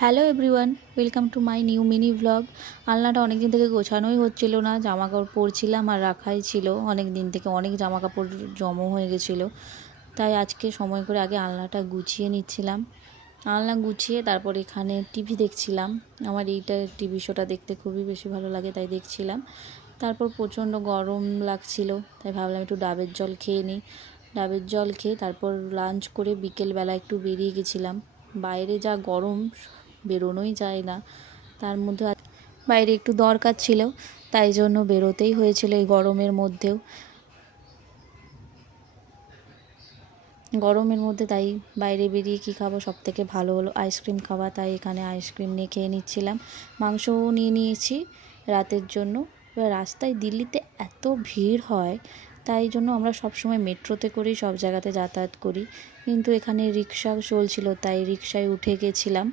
Hello everyone, welcome to my new mini vlog. আলনাটা অনেক দিন থেকে গোছানোই হচ্ছিল না, জামা কাপড় পরছিলাম আর রাখাই ছিল। অনেক দিন থেকে অনেক জামা কাপড় জমা হয়ে গেছিলো, তাই আজকে সময় করে আগে আলনাটা গুছিয়ে নিচ্ছিলাম। আলনা গুছিয়ে তারপর এখানে টিভি দেখছিলাম। আমার এইটা টিভি শোটা দেখতে খুবই বেশি ভালো লাগে, তাই দেখছিলাম। তারপর প্রচণ্ড গরম লাগছিল, তাই ভাবলাম একটু ডাবের জল খেয়ে নিই। ডাবের জল খেয়ে তারপর লাঞ্চ করে বিকেলবেলা একটু বেরিয়ে গেছিলাম। বাইরে যা গরম, বেরোনোই যায় না। তার মধ্যে বাইরে একটু দরকার ছিল, তাই জন্য বেরোতেই হয়েছিল এই গরমের মধ্যেও। তাই বাইরে বেরিয়ে কী খাবো, সব থেকে ভালো হলো আইসক্রিম খাওয়া, তাই এখানে আইসক্রিম নিয়ে খেয়ে নিচ্ছিলাম। মাংসও নিয়ে নিয়েছি রাতের জন্য। এবার রাস্তায় দিল্লিতে এত ভিড় হয়, তাই জন্য আমরা সবসময় মেট্রোতে করেই সব জায়গাতে যাতায়াত করি, কিন্তু এখানে রিক্সা চলছিল তাই রিক্সায় উঠে গেছিলাম।